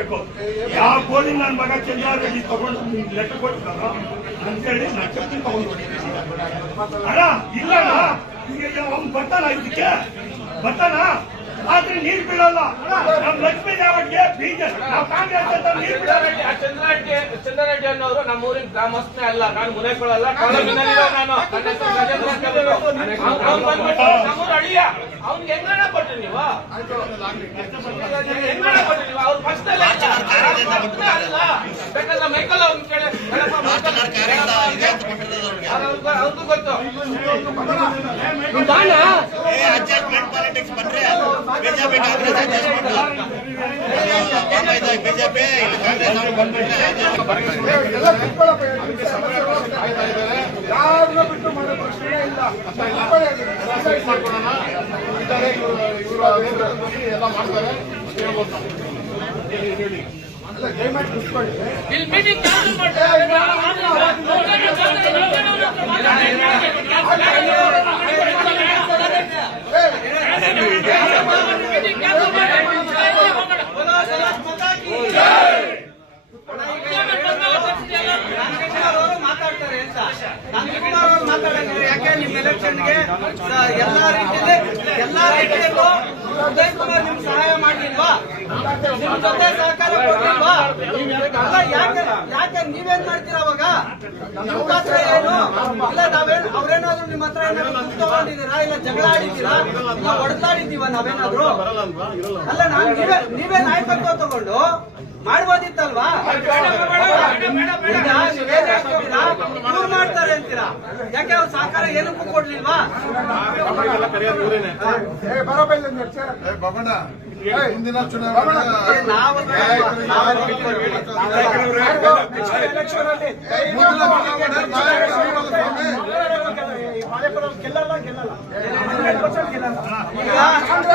ಹಾಕ್ಬೇಕು ಯಾವ ಗೋಲಿ ನನ್ನ ಮಗ ಚಂದ್ರಾರೆಡ್ಡಿ ತಗೊಂಡು ನಿಮ್ಗೆ ಲೆಕ್ಕ ಕೊಡ್ತಾರೋ ಅಂತೇಳಿ ನಾನು ಚಪ್ಪಲಿ ತಗೊಂಡು. ಅಣ್ಣ ಇಲ್ಲ ಈಗ ಅವ್ನು ಬರ್ತಾನ ಇದಕ್ಕೆ. ಬರ್ತಾನ ಆದ್ರೆ ನೀರ್ ಬಿಡಲ್ಲ ನಮ್ ಲಕ್ಷ್ಮೀ ದೇವಕ್ಕೆ ಬೀಜ. ನಾವು ಕಾಂಗ್ರೆಸ್ ಅಂತ ನೀರ್ ಬಿಡಲ್ಲ ಚಂದ್ರಾರೆಡ್ಡಿ ಚಂದ್ರಾರೆಡ್ಡಿ ಅನ್ನೋರು ನಮ್ಮ ಊರಿನ ಗ್ರಾಮಸ್ಥನೇ ಅಲ್ಲ. ನಾನು ಮುನೇಕೊಳ್ಳಲ್ಲ ನಮ್ಮೂರ ಅಳಿಯ. ಅವ್ನಿಗೆ ಹೆಂಗಣ ಕೊಟ್ರಿ ನೀವು. ಹೆಂಗಣ ಕೊಟ್ರಿ ನೀವು. ಅವ್ರ ಪಕ್ಷದಲ್ಲೇ ಅಡ್ಜಸ್ಟ್ಮೆಂಟ್ ಪಾಲಿಟಿಕ್ಸ್ ಬಂದ್ರೆ BJP Congress adjustment BJP Congress ಅವ್ರು ಬಂದ್ಬಿಟ್ರೆ ಯಾರನ್ನ ಬಿಟ್ಟು ಮಾಡೋ ಪ್ರಶ್ನೆ ಇಲ್ಲ ಮಾಡ್ಕೊಳ್ಳೋಣ ಇದ್ದಾರೆ ಇವರು ಇವರು ಎಲ್ಲ ಮಾಡ್ತಾರೆ ಹೇಳ್ಬೋದು ಹೇಳಿ ಮಾತಾಡ್ತಾರೆ ಅಂತ ನಾನು ಮಾತಾಡಂಗಿದ್ರೆ ಯಾಕೆ ನಿಮ್ಮ ಎಲೆಕ್ಷನ್ಗೆ ಎಲ್ಲಾ ರೀತಿಯಲ್ಲಿ ಎಲ್ಲಾ ರೀತಿಯಲ್ಲೂ ಉದಯ್ ಕುಮಾರ್ ನಿಮ್ಗೆ ಸಹಾಯ ಮಾಡ್ಲಿಲ್ವಾ ನಿಮ್ ಜೊತೆ ಸಹಕಾರ ಕೊಡ್ಲಿಲ್ವಾ? ಅಲ್ಲ ಯಾಕೆ ಯಾಕೆ ನೀವೇನ್ ಮಾಡ್ತೀರಾ ಅವಾಗ? ನಿಮ್ ಪಾತ್ರ ಏನು? ಇಲ್ಲ ನಾವೇನ್ ಅವ್ರೇನಾದ್ರು ನಿಮ್ಮ ಹತ್ರ ಏನಾದ್ರು ತಗೊಂಡಿದ್ದೀರಾ? ಇಲ್ಲ ಜಗಳ ಆಡಿದ್ದೀರಾ? ಇಲ್ಲ ಹೊಡೆದಾಡಿದ್ದೀವ ನಾವೇನಾದ್ರು? ಅಲ್ಲ ನಾನ್ ನೀವೇ ನೀವೇ ನಾಯಕತ್ವ ತಗೊಂಡು ಮಾಡ್ಬೋದಿತ್ತಲ್ವಾ ಈಗ ನೀವೇನ್ ಹೇಳ್ತೀರಾ? ಇವ್ರು ಮಾಡ್ತಾರೆ ಅಂತೀರಾ ಯಾಕೆ ಅವ್ರು ಸಹಕಾರ ಏನಕ್ಕೂ ಕೊಡ್ಲಿಲ್ವಾ ಮುಂದಿನ ಚುನಾವಣೆ ನಾಯಕ ಶ್ರೀಮಂತ ಸ್ವಾಮಿ ಈಗ